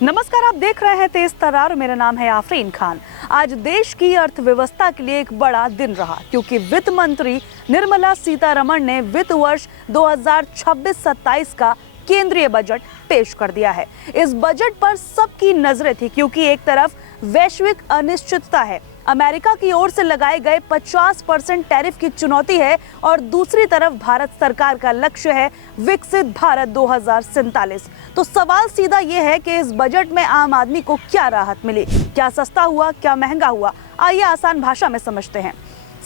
नमस्कार, आप देख रहे हैं तेज तर्रार। मेरा नाम है आफरीन खान। आज देश की अर्थव्यवस्था के लिए एक बड़ा दिन रहा क्योंकि वित्त मंत्री निर्मला सीतारमण ने वित्त वर्ष 2026-27 का केंद्रीय बजट पेश कर दिया है। इस बजट पर सबकी नजरें थी क्योंकि एक तरफ वैश्विक अनिश्चितता है, अमेरिका की ओर से लगाए गए 50% टैरिफ की चुनौती है और दूसरी तरफ भारत सरकार का लक्ष्य है विकसित भारत 2047। तो सवाल सीधा ये है कि इस बजट में आम आदमी को क्या राहत मिली, क्या सस्ता हुआ, क्या महंगा हुआ। आइए आसान भाषा में समझते हैं।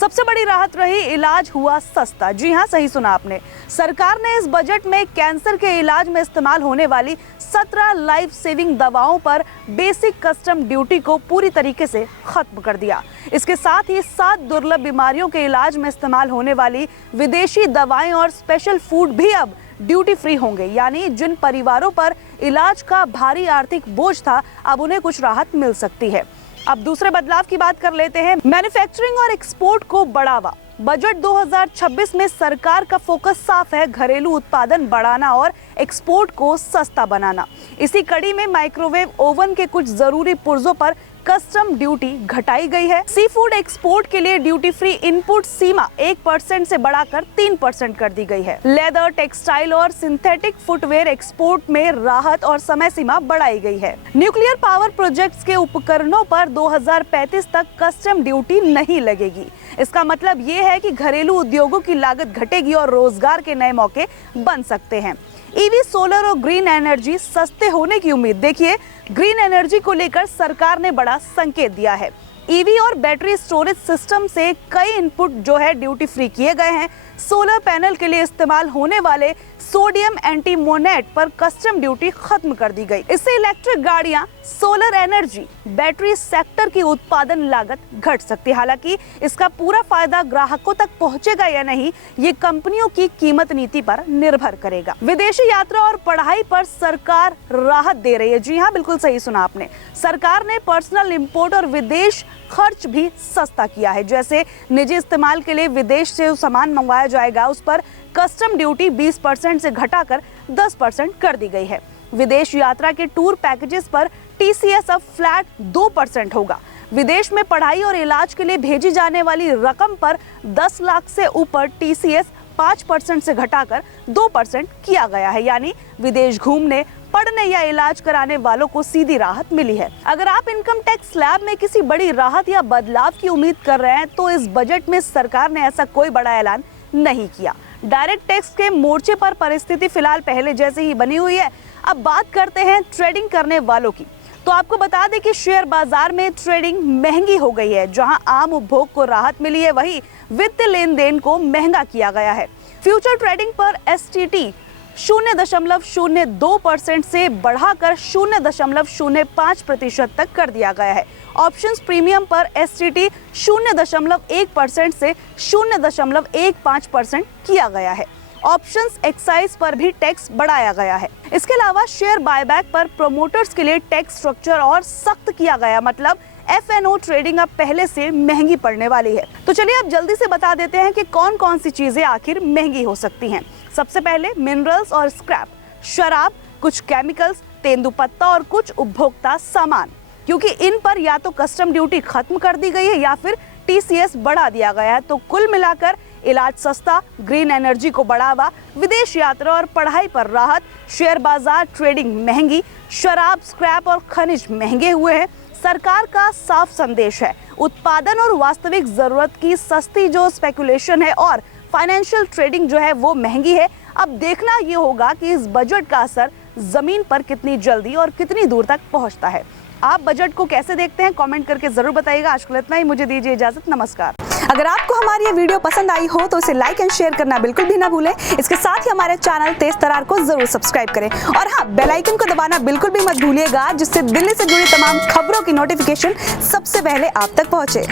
सबसे बड़ी राहत रही इलाज हुआ सस्ता। जी हाँ, सही सुना आपने। सरकार ने इस बजट में कैंसर के इलाज में इस्तेमाल होने वाली 17 लाइफ सेविंग दवाओं पर बेसिक कस्टम ड्यूटी को पूरी तरीके से खत्म कर दिया। इसके साथ ही 7 दुर्लभ बीमारियों के इलाज में इस्तेमाल होने वाली विदेशी दवाएं और स्पेशल फूड भी अब ड्यूटी फ्री होंगे। यानी जिन परिवारों पर इलाज का भारी आर्थिक बोझ था, अब उन्हें कुछ राहत मिल सकती है। अब दूसरे बदलाव की बात कर लेते हैं। मैन्युफैक्चरिंग और एक्सपोर्ट को बढ़ावा। बजट 2026 में सरकार का फोकस साफ है, घरेलू उत्पादन बढ़ाना और एक्सपोर्ट को सस्ता बनाना। इसी कड़ी में माइक्रोवेव ओवन के कुछ जरूरी पुर्जों पर कस्टम ड्यूटी घटाई गई है। सी फूड एक्सपोर्ट के लिए ड्यूटी फ्री इनपुट सीमा 1% से बढ़ाकर 3% कर दी गई है। लेदर, टेक्सटाइल और सिंथेटिक फुटवेयर एक्सपोर्ट में राहत और समय सीमा बढ़ाई गई है। न्यूक्लियर पावर प्रोजेक्ट्स के उपकरणों पर 2035 तक कस्टम ड्यूटी नहीं लगेगी। इसका मतलब ये है कि घरेलू उद्योगों की लागत घटेगी और रोजगार के नए मौके बन सकते हैं। ईवी, सोलर और ग्रीन एनर्जी सस्ते होने की उम्मीद। देखिए, ग्रीन एनर्जी को लेकर सरकार ने बड़ा संकेत दिया है। ईवी और बैटरी स्टोरेज सिस्टम से कई इनपुट जो है ड्यूटी फ्री किए गए हैं। सोलर पैनल के लिए इस्तेमाल होने वाले सोडियम एंटीमोनेट पर कस्टम ड्यूटी खत्म कर दी गई। इससे इलेक्ट्रिक गाड़ियां, सोलर एनर्जी, बैटरी सेक्टर की उत्पादन लागत घट सकती है। हालांकि इसका पूरा फायदा ग्राहकों तक पहुंचेगा या नहीं, ये कंपनियों की कीमत नीति पर निर्भर करेगा। विदेशी यात्रा और पढ़ाई पर सरकार राहत दे रही है। जी हाँ, बिल्कुल सही सुना आपने। सरकार ने पर्सनल इंपोर्ट और विदेश खर्च भी सस्ता किया है। जैसे निजी इस्तेमाल के लिए विदेश से जो सामान मंगवाया जाएगा, उस पर कस्टम ड्यूटी 20% से घटाकर 10% कर दी गई है। विदेश यात्रा के टूर पैकेजेस पर TCS अब फ्लैट 2% होगा। विदेश में पढ़ाई और इलाज के लिए भेजी जाने वाली रकम पर 10 लाख से ऊपर TCS 5% से घटाकर 2% किया गया है। यानी विदेश घूमने, पढ़ने या इलाज कराने वालों को सीधी राहत मिली है। अगर आप इनकम टैक्स स्लैब में किसी बड़ी राहत या बदलाव की उम्मीद कर रहे हैं, तो इस बजट में सरकार ने ऐसा कोई बड़ा ऐलान नहीं किया। डायरेक्ट टैक्स के मोर्चे पर परिस्थिति फिलहाल पहले जैसे ही बनी हुई है। अब बात करते हैं ट्रेडिंग करने वालों की। तो आपको बता दें कि शेयर बाजार में ट्रेडिंग महंगी हो गई है। जहां आम उपभोग को राहत मिली है, वहीं वित्तीय लेन देन को महंगा किया गया है। फ्यूचर ट्रेडिंग पर STT 0.02% से बढ़ाकर 0.05% तक कर दिया गया है। ऑप्शंस प्रीमियम पर STT 0.1% से 0.15% किया गया है। ऑप्शंस एक्साइज पर भी टैक्स बढ़ाया गया है। इसके अलावा शेयर बायबैक पर प्रोमोटर्स के लिए टैक्स स्ट्रक्चर और सख्त किया गया। मतलब FNO ट्रेडिंग अब पहले से महंगी पड़ने वाली है। तो चलिए अब जल्दी से बता देते हैं कि कौन कौन सी चीजें आखिर महंगी हो सकती हैं। सबसे पहले मिनरल्स और स्क्रैप, शराब, कुछ केमिकल्स, तेंदुपत्ता और कुछ उपभोक्ता सामान, क्योंकि इन पर या तो कस्टम ड्यूटी खत्म कर दी गई है या फिर TCS बढ़ा दिया गया है। तो कुल मिलाकर इलाज सस्ता, ग्रीन एनर्जी को बढ़ावा, विदेश यात्रा और पढ़ाई पर राहत, शेयर बाजार ट्रेडिंग महंगी, शराब, स्क्रैप और खनिज महंगे हुए हैं। सरकार का साफ संदेश है, उत्पादन और वास्तविक जरूरत की सस्ती जो स्पेकुलेशन है और फाइनेंशियल ट्रेडिंग जो है वो महंगी है। अब देखना ये होगा कि इस बजट का असर जमीन पर कितनी जल्दी और कितनी दूर तक पहुंचता है। आप बजट को कैसे देखते हैं, कमेंट करके जरूर बताइएगा। आज के लिए इतना ही, मुझे दीजिए इजाजत। नमस्कार। अगर आपको हमारी ये वीडियो पसंद आई हो तो इसे लाइक एंड शेयर करना बिल्कुल भी ना भूलें। इसके साथ ही हमारे चैनल तेज तर्रार को जरूर सब्सक्राइब करें और हाँ, बेल आइकन को दबाना बिल्कुल भी मत भूलिएगा, जिससे दिल्ली से जुड़ी तमाम खबरों की नोटिफिकेशन सबसे पहले आप तक पहुंचे।